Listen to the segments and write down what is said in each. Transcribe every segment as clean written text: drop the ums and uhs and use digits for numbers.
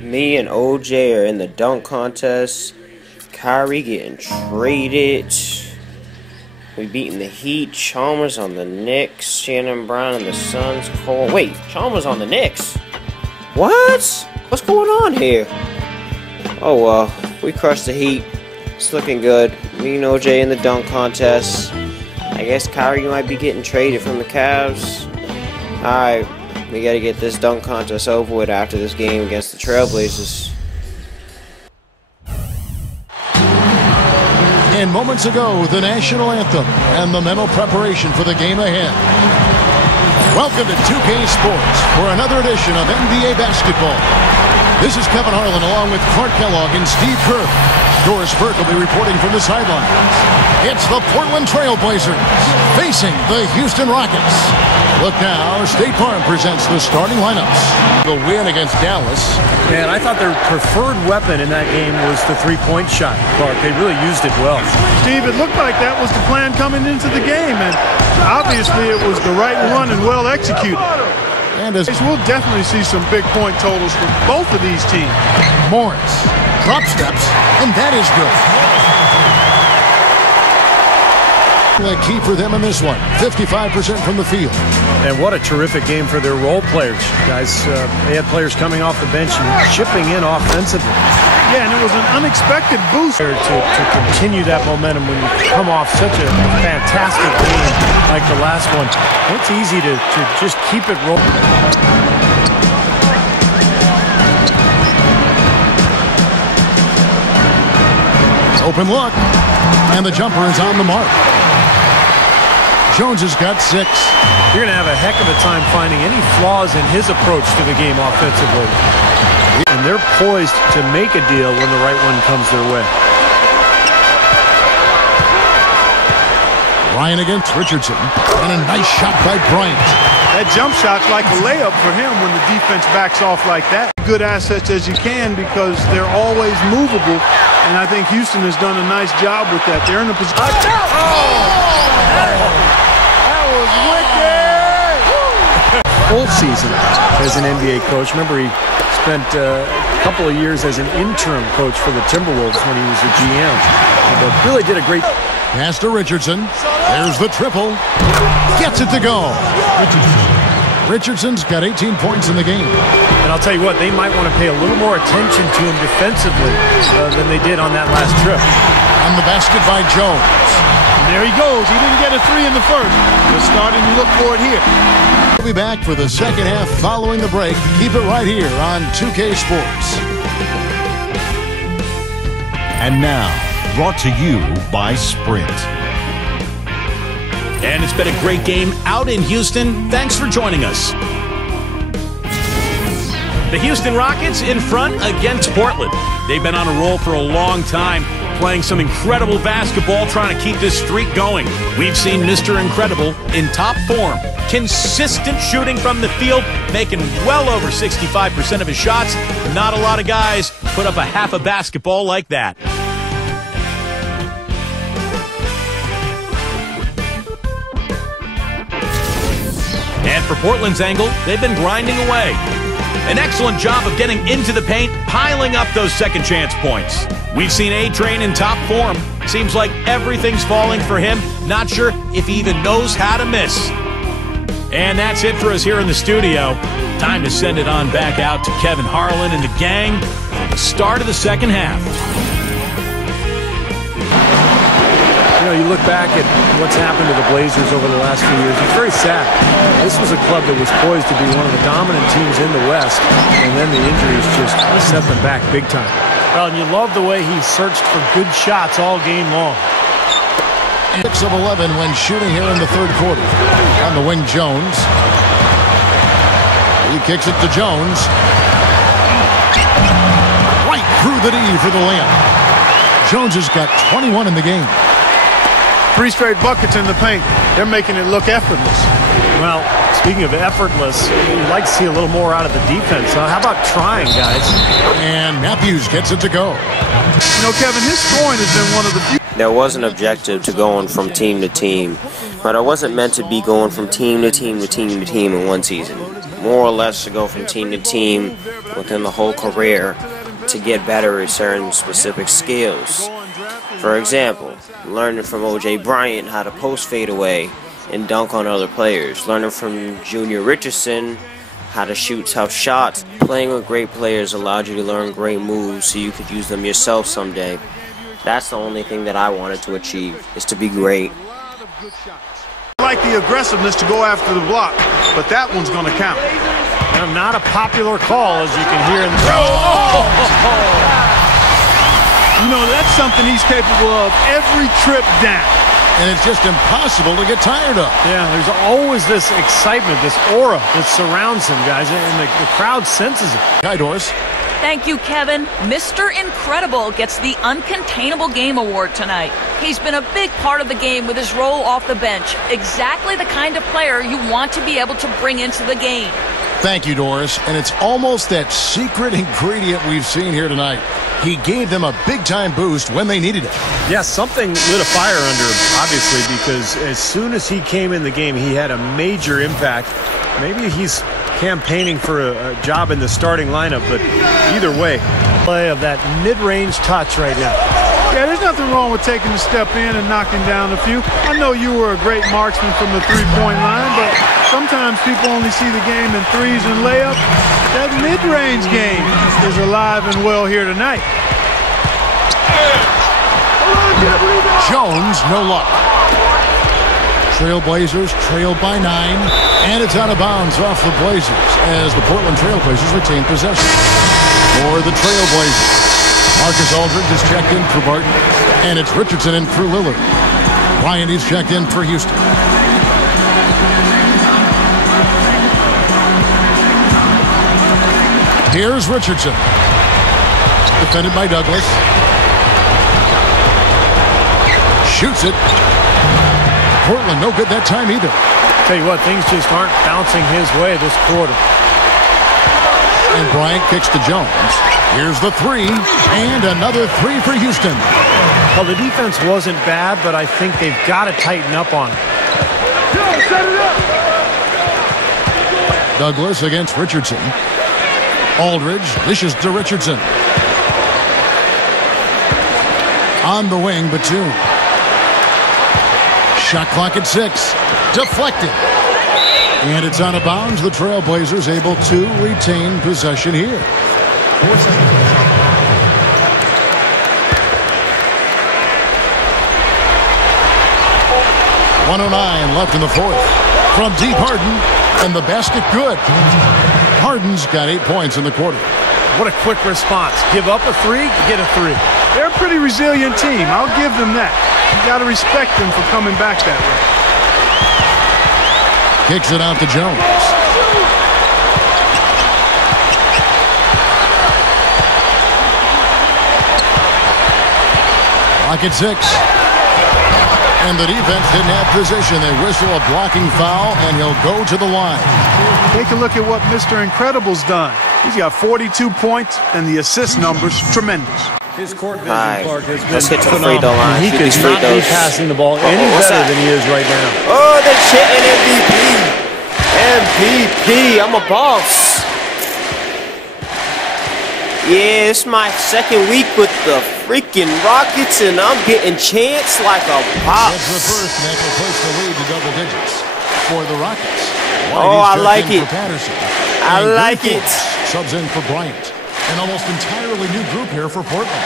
Me and OJ are in the dunk contest. Kyrie getting traded. We beating the Heat. Chalmers on the Knicks. Shannon Brown and the Suns. Cole. Wait, Chalmers on the Knicks? What? What's going on here? Oh well, we crushed the Heat. It's looking good. Me and OJ in the dunk contest. I guess Kyrie might be getting traded from the Cavs. Alright, we gotta get this dunk contest over with after this game against the Trailblazers. And moments ago, the national anthem and the mental preparation for the game ahead. Welcome to 2K Sports for another edition of NBA basketball. This is Kevin Harlan along with Clark Kellogg and Steve Kerr. Doris Burke will be reporting from the sidelines. It's the Portland Trailblazers facing the Houston Rockets. Look now, State Farm presents the starting lineups. The win against Dallas. Man, I thought their preferred weapon in that game was the three-point shot, Clark. They really used it well. Steve, it looked like that was the plan coming into the game, and obviously it was the right one and well executed. And as we'll definitely see some big point totals from both of these teams. Morris drop steps, and that is good. The key for them in this one, 55% from the field. And what a terrific game for their role players. Guys, they had players coming off the bench and chipping in offensively. Yeah, and it was an unexpected boost. To continue that momentum when you come off such a fantastic game like the last one. It's easy to just keep it rolling. Open look, and the jumper is on the mark. Jones has got 6. You're going to have a heck of a time finding any flaws in his approach to the game offensively. And they're poised to make a deal when the right one comes their way. Ryan against Richardson, and a nice shot by Bryant. That jump shot's like a layup for him when the defense backs off like that. Good assets as you can because they're always movable, and I think Houston has done a nice job with that. They're in the position. That was wicked! Full season as an NBA coach. Remember, he spent a couple of years as an interim coach for the Timberwolves when he was the GM. But really did a great... Pass to Richardson. There's the triple. Gets it to go. Richardson's got 18 points in the game. And I'll tell you what, they might want to pay a little more attention to him defensively than they did on that last trip. On the basket by Jones. And there he goes. He didn't get a 3 in the first. They're starting to look for it here. We'll be back for the second half following the break. Keep it right here on 2K Sports. And now, brought to you by Sprint. And it's been a great game out in Houston. Thanks for joining us. The Houston Rockets in front against Portland. They've been on a roll for a long time, playing some incredible basketball, trying to keep this streak going. We've seen Mr. Incredible in top form. Consistent shooting from the field, making well over 65% of his shots. Not a lot of guys put up a half a basketball like that. And for Portland's angle, they've been grinding away. An excellent job of getting into the paint, piling up those second chance points. We've seen A-Train in top form. Seems like everything's falling for him. Not sure if he even knows how to miss. And that's it for us here in the studio. Time to send it on back out to Kevin Harlan and the gang for the start of the second half. You know, you look back at what's happened to the Blazers over the last few years. It's very sad. This was a club that was poised to be one of the dominant teams in the West, and then the injuries just set them back big time. Well, and you love the way he searched for good shots all game long. 6 of 11 when shooting here in the third quarter. On the wing, Jones. He kicks it to Jones. Right through the D for the layup. Jones has got 21 in the game. 3 straight buckets in the paint. They're making it look effortless. Well, speaking of effortless, you'd like to see a little more out of the defense. How about trying, guys? And Matthews gets it to go. You know, Kevin, his scoring has been one of the few. There was an objective to going from team to team, but I wasn't meant to be going from team to team to team to team in one season. more or less to go from team to team within the whole career to get better at certain specific skills. For example, learning from O.J. Bryant how to post fade away and dunk on other players. Learning from Junior Richardson how to shoot tough shots. Playing with great players allowed you to learn great moves so you could use them yourself someday. That's the only thing that I wanted to achieve, is to be great. I like the aggressiveness to go after the block, but that one's going to count. And not a popular call, as you can hear in the You know, that's something he's capable of every trip down. And it's just impossible to get tired of. Yeah, there's always this excitement, this aura that surrounds him, guys, and the crowd senses it. Hi, Doris. Thank you, Kevin. Mr. Incredible gets the Uncontainable Game Award tonight. He's been a big part of the game with his role off the bench. Exactly the kind of player you want to be able to bring into the game. Thank you, Doris. And it's almost that secret ingredient we've seen here tonight. He gave them a big-time boost when they needed it. Yeah, something lit a fire under him, obviously, because as soon as he came in the game, he had a major impact. Maybe he's campaigning for a job in the starting lineup, but either way, play of that mid-range touch right now. Yeah, there's nothing wrong with taking a step in and knocking down a few. I know you were a great marksman from the three-point line, but sometimes people only see the game in threes and layups. That mid-range game is alive and well here tonight. Jones, no luck. Trailblazers trail by 9, and it's out of bounds off the Blazers as the Portland Trailblazers retain possession. For the Trailblazers, Marcus Aldridge is checked in for Barton, and it's Richardson in for Lillard. Bryant is checked in for Houston. Here's Richardson. Defended by Douglas. Shoots it. Portland no good that time either. Tell you what, things just aren't bouncing his way this quarter. And Bryant kicks to Jones. Here's the three, and another three for Houston. Well, the defense wasn't bad, but I think they've got to tighten up on it. Douglas against Richardson. Aldridge dishes to Richardson. On the wing, Batum. Shot clock at 6. Deflected. And it's out of bounds. The Trailblazers able to retain possession here. 1:09 left in the fourth. From deep, Harden, and the basket good. Harden's got 8 points in the quarter. What a quick response. Give up a three, get a three. They're a pretty resilient team. I'll give them that. You got to respect them for coming back that way. Kicks it out to Jones. Clock at 6. And the defense didn't have position. They whistle a blocking foul, and he'll go to the line. Take a look at what Mr. Incredible's done. He's got 42 points, and the assist numbers tremendous. His court vision, Alright, Clark, has been let's get to the phenomenal. free throw line. He Shoot could these free not be throws. passing the ball any what's better that? than he is right now. Oh, they're shitting MVP. MVP. I'm a boss. Yeah, it's my second week with the freaking Rockets, and I'm getting chants like a boss. It's the first, and that will push the lead to double digits for the Rockets. Oh, I like it. Patterson. I And like Green it. Force subs in for Bryant. An almost entirely new group here for Portland.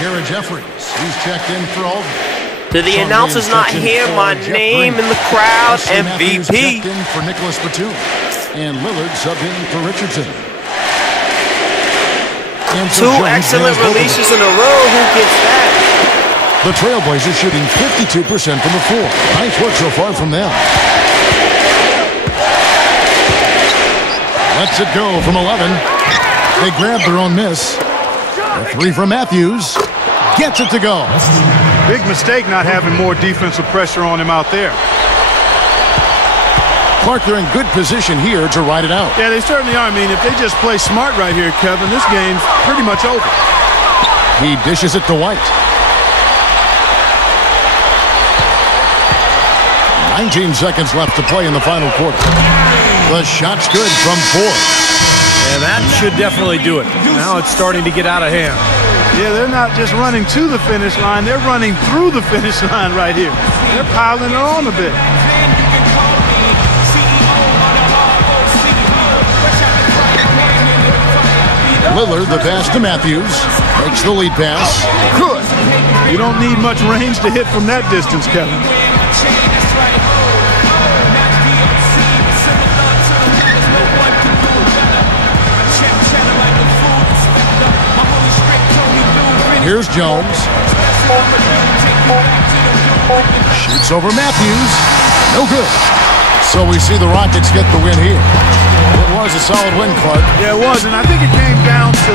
Jared Jeffries, he's checked in for Aldridge. Do the Sean announcers Williams not checked in hear for my Jeff name Green. in the crowd? Wesley Matthews MVP. checked in for Nicholas Batum. And Lillard subbed in for Richardson. And so 2 Jones excellent nails both of them. releases in a row. Who gets that? The Trailblazers shooting 52% from the floor. Nice work so far from them. Lets it go from 11. They grab their own miss. A 3 from Matthews. Gets it to go. Big mistake not having more defensive pressure on him out there. Clark, they're in good position here to ride it out. Yeah, they certainly are. I mean, if they just play smart right here, Kevin, this game's pretty much over. He dishes it to White. 19 seconds left to play in the final quarter. The shot's good from 4. And that should definitely do it. Now it's starting to get out of hand. Yeah, they're not just running to the finish line. They're running through the finish line right here. They're piling it on a bit. Lillard, the pass to Matthews. Makes the lead pass. Good. You don't need much range to hit from that distance, Kevin. Here's Jones. Shoots over Matthews. No good. So we see the Rockets get the win here. It was a solid win, Clark. Yeah, it was, and I think it came down to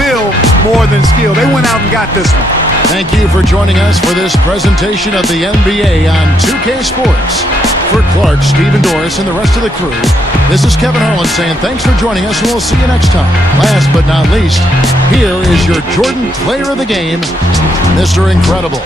will more than skill. They went out and got this one. Thank you for joining us for this presentation of the NBA on 2K Sports. For Clark, Stephen Doris, and the rest of the crew, this is Kevin Harlan saying thanks for joining us, and we'll see you next time. Last but not least, here is your Jordan Player of the Game, Mr. Incredible.